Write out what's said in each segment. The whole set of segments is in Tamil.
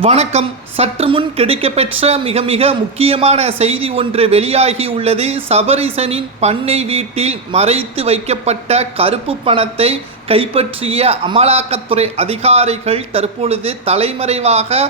வணக்கம். சற்று முன் கிடைக்கப்பெற்ற மிக முக்கியமான செய்தி ஒன்று வெளியாகி உள்ளது. சபரீசனின் பண்ணை வீட்டில் மறைத்து வைக்கப்பட்ட கருப்பு பணத்தை கைப்பற்றிய அமலாக்கத்துறை அதிகாரிகள் தற்பொழுது தலைமறைவாக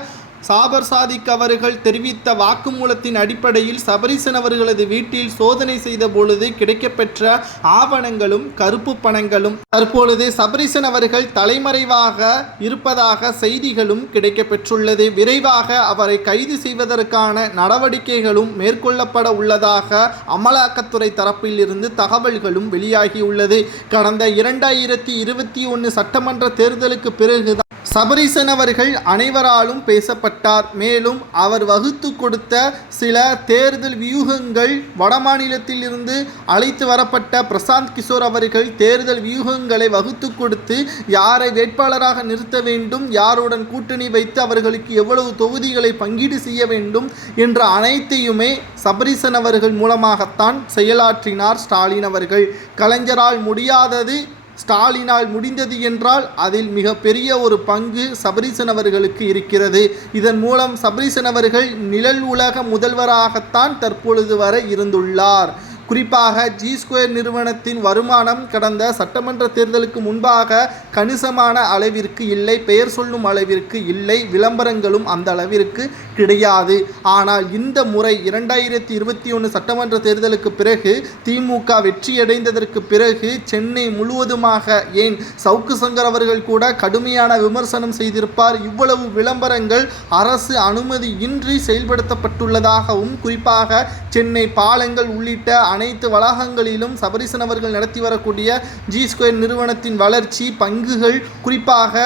ஜாபர் சாதிக் அவர்கள் தெரிவித்த வாக்குமூலத்தின் அடிப்படையில் சபரீசன் அவர்களது வீட்டில் சோதனை செய்த பொழுது கிடைக்கப்பெற்ற ஆவணங்களும் கருப்பு பணங்களும் தற்பொழுது சபரீசன் அவர்கள் தலைமறைவாக இருப்பதாக செய்திகளும் கிடைக்கப்பெற்றுள்ளது. விரைவாக அவரை கைது செய்வதற்கான நடவடிக்கைகளும் மேற்கொள்ளப்பட உள்ளதாக அமலாக்கத்துறை தரப்பில் இருந்து தகவல்களும் வெளியாகியுள்ளது. கடந்த 2021 சட்டமன்ற தேர்தலுக்கு பிறகு சபரீசன் அவர்கள் அனைவராலும் பேசப்பட்டார். மேலும் அவர் வகுத்து கொடுத்த சில தேர்தல் வியூகங்கள், வடமாநிலத்தில் இருந்து அழைத்து வரப்பட்ட பிரசாந்த் கிஷோர் அவர்கள் தேர்தல் வியூகங்களை வகுத்து கொடுத்து யாரை வேட்பாளராக நிறுத்த வேண்டும், யாருடன் கூட்டணி வைத்து அவர்களுக்கு எவ்வளவு தொகுதிகளை பங்கீடு செய்ய வேண்டும் என்ற அனைத்தையுமே சபரீசன் அவர்கள் மூலமாகத்தான் செயலாற்றினார் ஸ்டாலின் அவர்கள். கலைஞரால் முடியாதது ஸ்டாலினால் முடிந்தது என்றால் அதில் மிகப்பெரிய ஒரு பங்கு சபரீசன் அவர்களுக்கு இருக்கிறது. இதன் மூலம் சபரீசன் அவர்கள் நிழல் உலக முதல்வராகத்தான் தற்பொழுது வரை இருந்துள்ளார். குறிப்பாக G2 நிறுவனத்தின் வருமானம் கடந்த சட்டமன்ற தேர்தலுக்கு முன்பாக கணிசமான அளவிற்கு இல்லை, பெயர் சொல்லும் அளவிற்கு இல்லை, விளம்பரங்களும் அந்த அளவிற்கு கிடையாது. ஆனால் இந்த முறை 2021 சட்டமன்ற தேர்தலுக்கு பிறகு திமுக வெற்றியடைந்ததற்கு பிறகு சென்னை முழுவதுமாக, ஏன் சவுக்கு சங்கர் அவர்கள் கூட கடுமையான விமர்சனம் செய்திருப்பார், இவ்வளவு விளம்பரங்கள் அரசு அனுமதியின்றி செயல்படுத்தப்பட்டுள்ளதாகவும், குறிப்பாக சென்னை பாலங்கள் உள்ளிட்ட அனைத்து வளாகங்களிலும் சபரீசன் அவர்கள் நடத்தி வரக்கூடிய G2 நிறுவனத்தின் வளர்ச்சி, பங்குகள், குறிப்பாக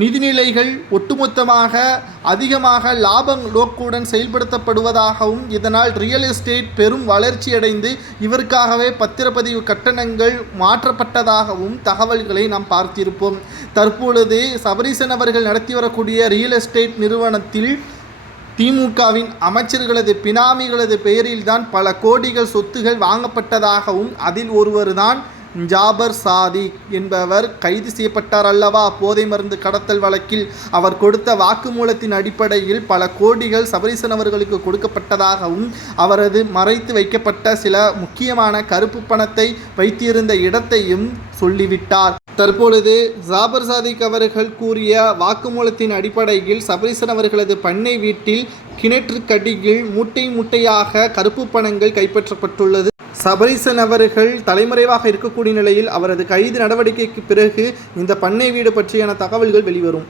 நிதிநிலைகள் ஒட்டுமொத்தமாக அதிகமாக லாப நோக்குடன் செயல்படுத்தப்படுவதாகவும், இதனால் ரியல் எஸ்டேட் பெரும் வளர்ச்சியடைந்து இவருக்காகவே பத்திரப்பதிவு கட்டணங்கள் மாற்றப்பட்டதாகவும் தகவல்களை நாம் பார்த்திருப்போம். தற்பொழுது சபரீசன் அவர்கள் நடத்தி வரக்கூடிய ரியல் எஸ்டேட் நிறுவனத்தில் திமுகவின் அமைச்சர்களது பினாமிகளது பெயரில்தான் பல கோடிகள் சொத்துகள் வாங்கப்பட்டதாகவும், அதில் ஒருவர்தான் ஜாபர் சாதிக் என்பவர் கைது செய்யப்பட்டார் அல்லவா போதை மருந்து கடத்தல் வழக்கில். அவர் கொடுத்த வாக்குமூலத்தின் அடிப்படையில் பல கோடிகள் சபரீசன் அவர்களுக்கு கொடுக்கப்பட்டதாகவும், அவரது மறைத்து வைக்கப்பட்ட சில முக்கியமான கருப்பு பணத்தை வைத்திருந்த இடத்தையும் சொல்லிவிட்டார். தற்பொழுது ஜாபர் சாதிக் அவர்கள் கூறிய வாக்குமூலத்தின் அடிப்படையில் சபரீசன் அவர்களது பண்ணை வீட்டில் கிணற்றுக்கடியில் மூட்டையாக கருப்பு பணங்கள் கைப்பற்றப்பட்டுள்ளது. சபரீசன் அவர்கள் தலைமறைவாக இருக்கக்கூடிய நிலையில் அவரது கைது நடவடிக்கைக்கு பிறகு இந்த பண்ணை வீடு பற்றியான தகவல்கள் வெளிவரும்.